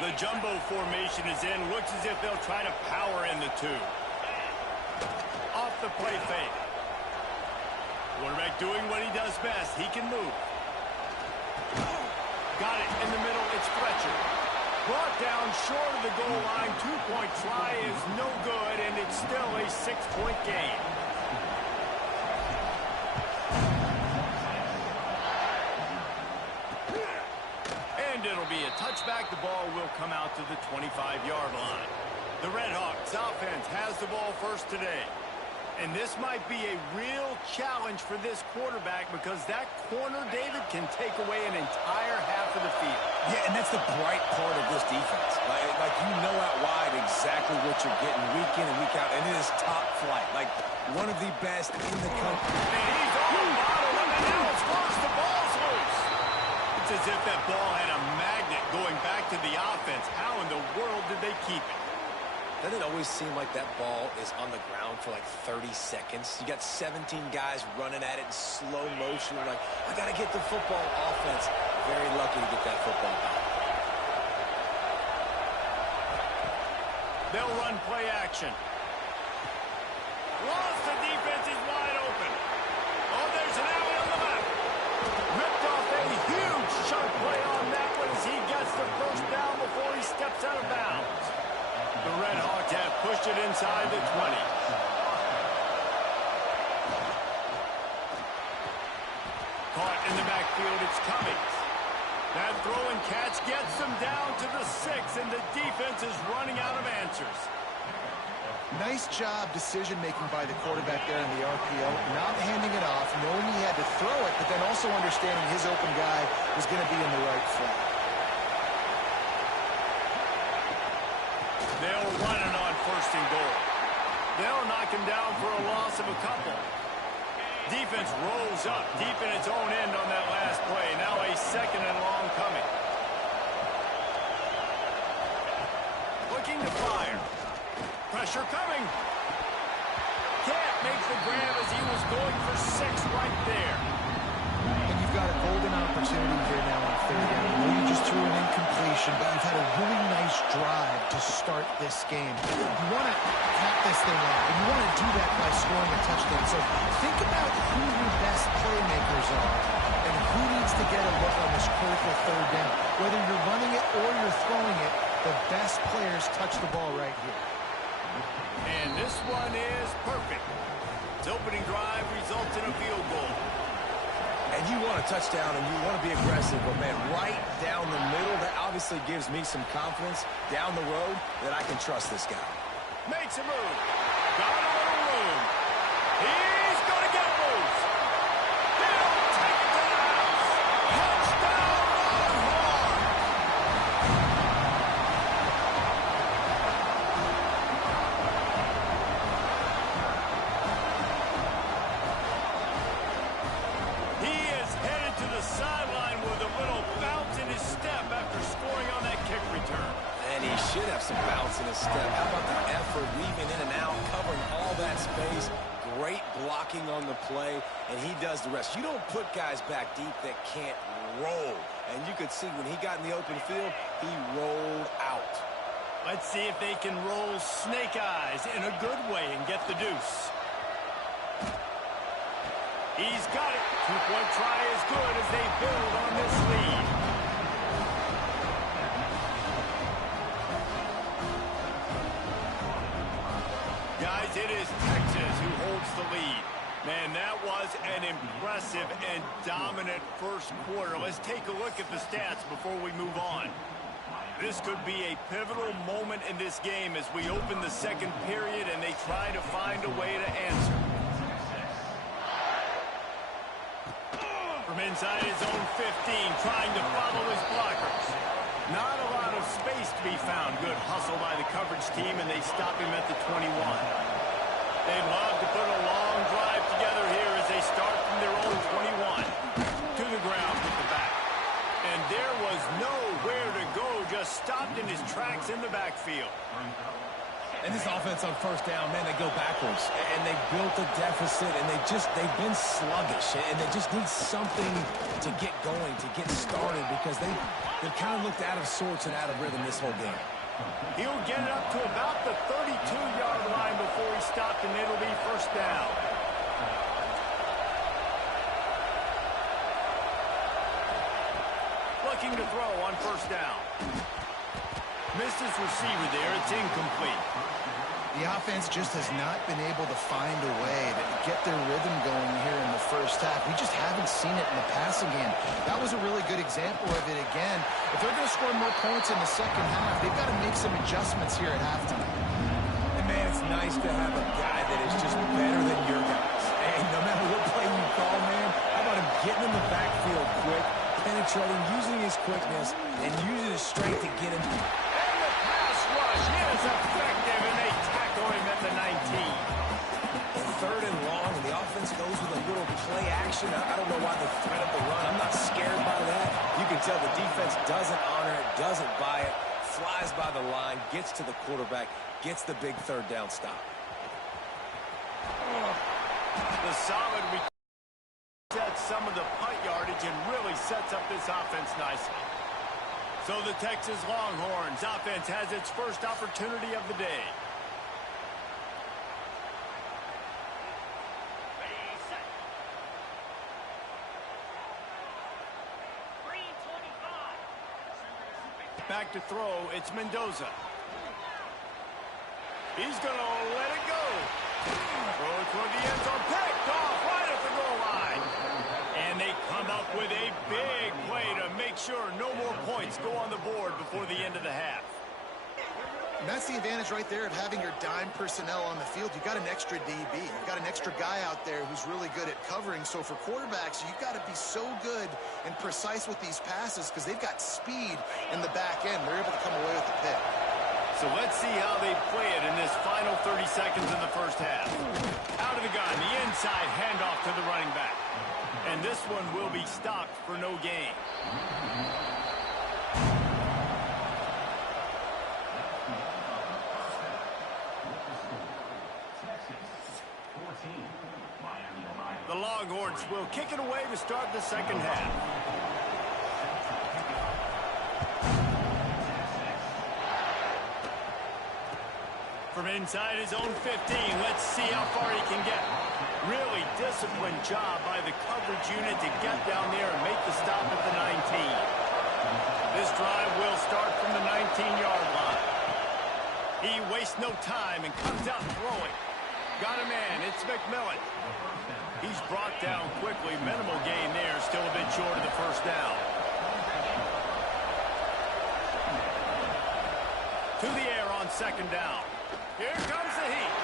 The jumbo formation is in. Looks as if they'll try to power in the two. Off the play fake. Quarterback doing what he does best. He can move. Got it in the middle. It's Fletcher. Brought down short of the goal line. 2-point try is no good, and it's still a 6-point game. And it'll be a touchback. The ball will come out to the 25-yard line. The Redhawks offense has the ball first today. And this might be a real challenge for this quarterback because that corner, David, can take away an entire half of the field. Yeah, and that's the bright part of this defense. Like you know out wide exactly what you're getting week in and week out, and it is top flight. Like one of the best in the country. And he's on the bottom, and now it's forced. The ball's loose. It's as if that ball had a magnet going back to the offense. How in the world did they keep it? Doesn't it always seem like that ball is on the ground for like 30 seconds? You got 17 guys running at it in slow motion. Like, I got to get the football. Offense very lucky to get that football back. They'll run play action. Lost, the defense is wide open. Oh, there's an alley on the back. Ripped off a huge sharp play on that one as he gets the first down before he steps out of bounds. The Redhawks have pushed it inside the 20. Caught in the backfield, it's Cummings. That throw and catch gets them down to the 6, and the defense is running out of answers. Nice job decision-making by the quarterback there in the RPO, not handing it off, knowing he had to throw it, but then also understanding his open guy was going to be in the right flat. They'll run it on first and goal. They'll knock him down for a loss of a couple. Defense rolls up deep in its own end on that last play. Now a second and long coming. Looking to fire. Pressure coming. Can't make the grab as he was going for 6 right there. And you've got a golden opportunity here now on third down. I know you just threw an incompletion, but you've had a really nice drive to start this game. You want to cap this thing off, and you want to do that by scoring a touchdown. So think about who your best playmakers are and who needs to get a look on this critical third down. Whether you're running it or you're throwing it, the best players touch the ball right here. And this one is perfect. Its opening drive results in a field goal. And you want a touchdown and you want to be aggressive, but man, right down the middle, that obviously gives me some confidence down the road that I can trust this guy. Makes a move. Got a little room. He's going to get loose. He'll take it to the house. Touchdown, Longhorn. He is headed to the sideline with a little bounce in his step after scoring on that kick return. And he should have some bounce in his step. How about the effort, weaving in and out, covering all that space. Great blocking on the play, and he does the rest. You don't put guys back deep that can't roll. And you could see when he got in the open field, he rolled out. Let's see if they can roll snake eyes in a good way and get the deuce. He's got it. 2-point try is good as they build on this lead. Guys, it is Texas who holds the lead. Man, that was an impressive and dominant first quarter. Let's take a look at the stats before we move on. This could be a pivotal moment in this game as we open the second period and they try to find a way to answer. From inside his own 15, trying to follow his blockers. Not a lot of space to be found. Good hustle by the coverage team, and they stop him at the 21. They'd love to put a long drive together here as they start from their own 21. To the ground with the back. And there was nowhere to go, just stopped in his tracks in the backfield. And this offense on first down, man, they go backwards. And they built a deficit, and they've been sluggish. And they just need something to get going, to get started, because they've kind of looked out of sorts and out of rhythm this whole game. He'll get it up to about the 32-yard line before he stopped, and it'll be first down. Looking to throw on first down. Missed his receiver there. It's incomplete. The offense just has not been able to find a way to get their rhythm going here in the first half. We just haven't seen it in the passing game. That was a really good example of it again. If they're going to score more points in the second half, they've got to make some adjustments here at halftime. And, man, it's nice to have a guy that is just better than your guys. And no matter what play you call, man, how about him getting in the backfield quick, penetrating, using his quickness, and using his strength to get him. And the pass rush is effective, and they tackle him at the 19. Third and long, and the offense goes with a little play action. I don't know why they threat up the run. I'm not scared by that. You can tell the defense doesn't honor it, doesn't buy it, flies by the line, gets to the quarterback, gets the big third down stop. The solid resets some of the punt yardage and really sets up this offense nicely. So the Texas Longhorns offense has its first opportunity of the day. Back to throw, it's Mendoza. He's going to let it go. Throw it toward the end zone, picked off right at the goal line. And they come up with a big play to make sure no more points go on the board before the end of the half. And that's the advantage right there of having your dime personnel on the field. You've got an extra DB. You've got an extra guy out there who's really good at covering. So for quarterbacks, you've got to be so good and precise with these passes because they've got speed in the back end. They're able to come away with the pick. So let's see how they play it in this final 30 seconds in the first half. Out of the gun, the inside handoff to the running back. And this one will be stopped for no gain. The Longhorns will kick it away to start the second half. From inside his own 15, let's see how far he can get. Really disciplined job by the coverage unit to get down there and make the stop at the 19. This drive will start from the 19-yard line. He wastes no time and comes out throwing. Got a man, it's McMillan. He's brought down quickly. Minimal gain there, still a bit short of the first down. To the air on second down. Here comes the heat.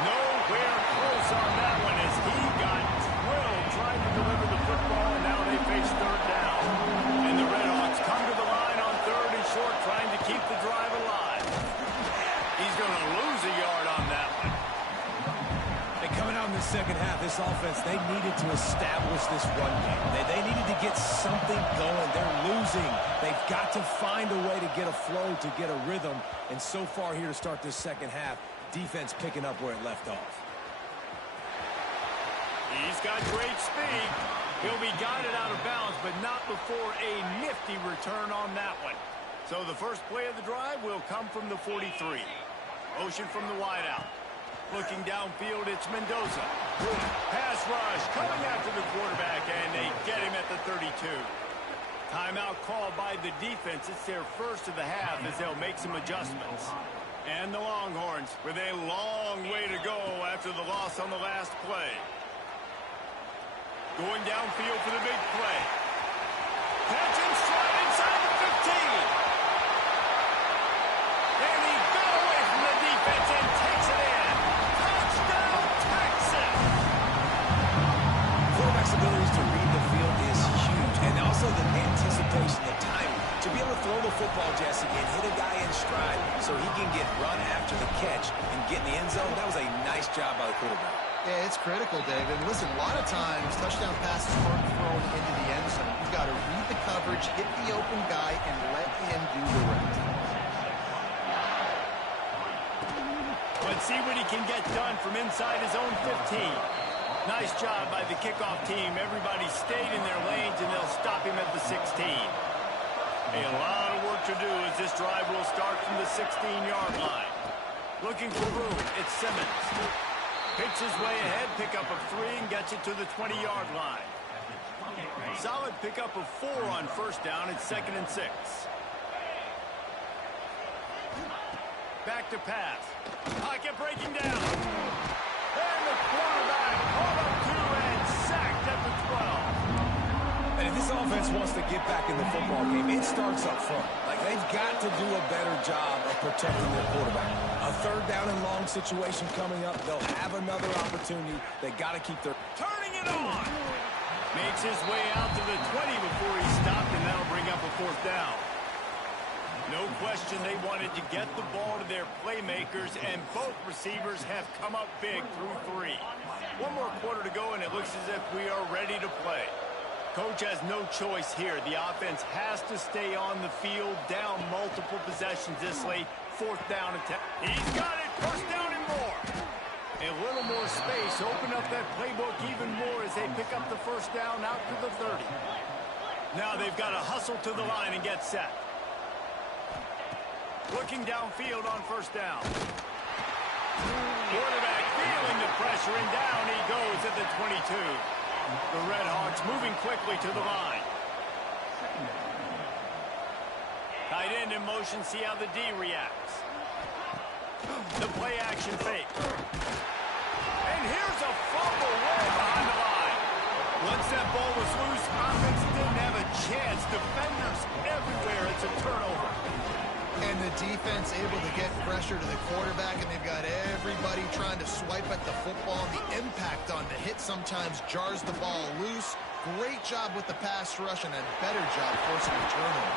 Nowhere close on that one as he got drilled trying to deliver the football, and now they face third down. And the Redhawks come to the line on third and short, trying to keep the drive alive. He's going to lose a yard on that one. Coming out in the second half, this offense, they needed to establish this run game. They needed to get something going. They're losing. They've got to find a way to get a flow, to get a rhythm. And so far here to start this second half, defense picking up where it left off. He's got great speed. He'll be guided out of bounds, but not before a nifty return on that one. So the first play of the drive will come from the 43. Motion from the wideout. Looking downfield, it's Mendoza. Pass rush coming after the quarterback, and they get him at the 32. Timeout called by the defense. It's their first of the half as they'll make some adjustments. And the Longhorns with a long way to go after the loss on the last play. Going downfield for the big play. Catch and stride inside the 15. And he got away from the defense and takes it in. Touchdown, Texas! Quarterback's abilities to read the field is huge. And also the anticipation, the timing. To be able to throw the football, Jesse, and hit a guy in stride so he can get run after the catch and get in the end zone, that was a nice job by the quarterback. Yeah, it's critical, David. Listen, a lot of times, touchdown passes aren't thrown into the end zone. You've got to read the coverage, hit the open guy, and let him do the rest. Let's see what he can get done from inside his own 15. Nice job by the kickoff team. Everybody stayed in their lanes, and they'll stop him at the 16. A lot of work to do as this drive will start from the 16-yard line. Looking for room, it's Simmons. Picks his way ahead, pickup of 3, and gets it to the 20-yard line. Solid pickup of 4 on first down. It's 2nd and 6. Back to pass. Pocket breaking down. And the quarterback caught up 2 and sacked at the 12. And if this offense wants to get back in the football game, it starts up front. Like, they've got to do a better job of protecting their quarterback. A 3rd down and long situation coming up. They'll have another opportunity. They got to keep their... Turning it on. Makes his way out to the 20 before he stopped, and that'll bring up a 4th down. No question they wanted to get the ball to their playmakers, and both receivers have come up big through 3. One more quarter to go, and it looks as if we are ready to play. Coach has no choice here. The offense has to stay on the field, down multiple possessions this late. 4th down attempt. He's got it. 1st down and more. A little more space. Open up that playbook even more as they pick up the 1st down out to the 30. Now they've got to hustle to the line and get set. Looking downfield on 1st down. Quarterback feeling the pressure, and down he goes at the 22. The Red Hawks moving quickly to the line. Tight end in motion, see how the D reacts. The play action fake. And here's a fumble way behind the line. Once that ball was loose, offense didn't have a chance. Defenders everywhere. It's a turnover. And the defense able to get pressure to the quarterback, and they've got everybody trying to swipe at the football. The impact on the hit sometimes jars the ball loose. Great job with the pass rush, and a better job forcing a turnover.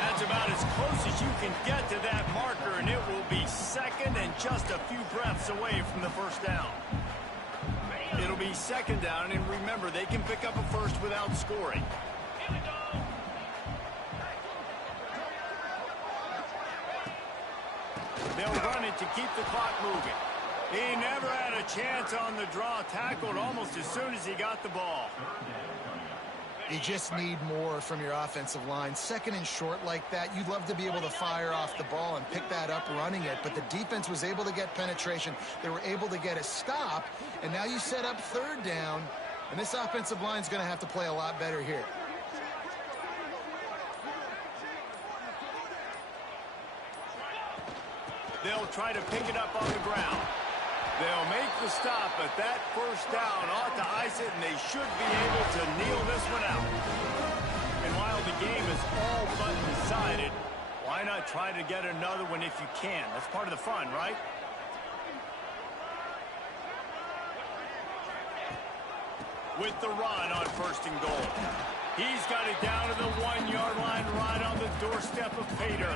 That's about as close as you can get to that marker, and it will be 2nd and just a few breaths away from the 1st down. It'll be 2nd down, and remember, they can pick up a 1st without scoring. They'll run it to keep the clock moving. He never had a chance on the draw, tackled almost as soon as he got the ball. You just need more from your offensive line. 2nd and short like that, you'd love to be able to fire off the ball and pick that up running it, but the defense was able to get penetration. They were able to get a stop, and now you set up 3rd down, and this offensive line is going to have to play a lot better here. They'll try to pick it up on the ground. They'll make the stop, but that 1st down ought to ice it, and they should be able to kneel this one out. And while the game is all but decided, why not try to get another one if you can? That's part of the fun, right? With the run on 1st and goal. He's got it down to the 1-yard line, right on the doorstep of Pater.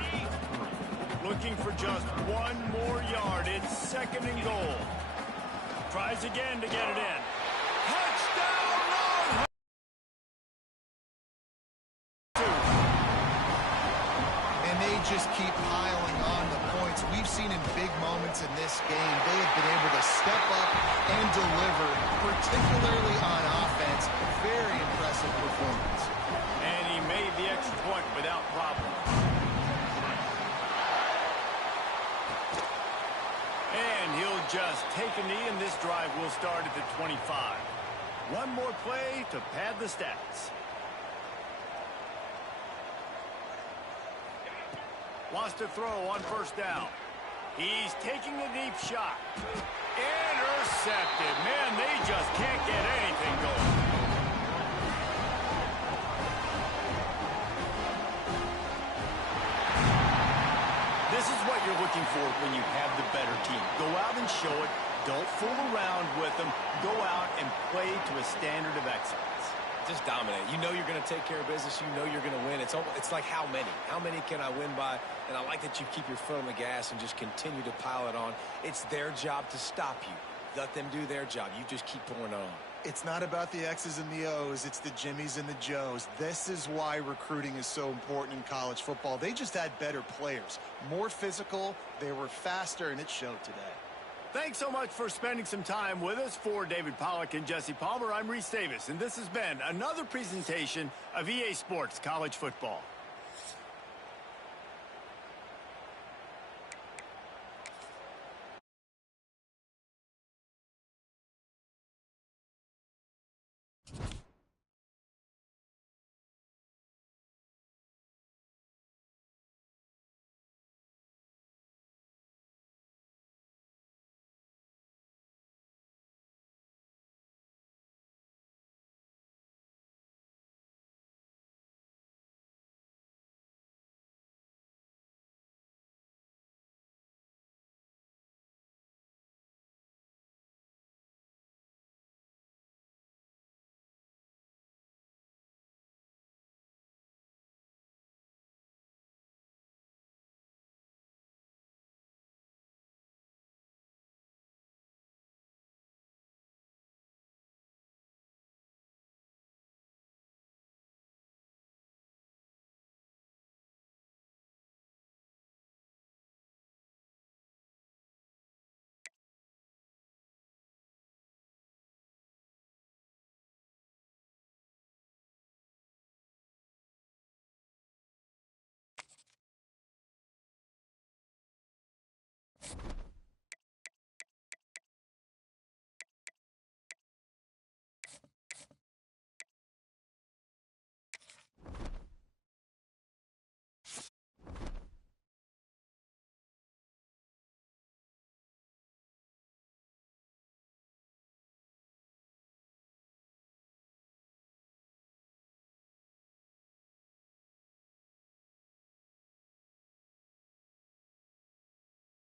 Looking for just 1 more yard. It's 2nd and goal. Tries again to get it in. Touchdown, Longhorn! And they just keep piling on the points. We've seen in big moments in this game, they have been able to step up and deliver, particularly on offense. Very impressive performance. And he made the extra point without problem. And he'll just take a knee, and this drive will start at the 25. One more play to pad the stats. Wants to throw on 1st down. He's taking a deep shot. Intercepted. Man, they just can't get anything going. This is what you're looking for when you have the better team. Go out and show it. Don't fool around with them. Go out and play to a standard of excellence. Just dominate. You know you're going to take care of business. You know you're going to win. It's like how many? How many can I win by? And I like that you keep your foot on the gas and just continue to pile it on. It's their job to stop you. Let them do their job. You just keep pouring on. It's not about the X's and the O's. It's the Jimmies and the Joes. This is why recruiting is so important in college football. They just had better players, more physical, they were faster, and it showed today. Thanks so much for spending some time with us. For David Pollack and Jesse Palmer, I'm Reese Davis, and this has been another presentation of EA Sports College Football.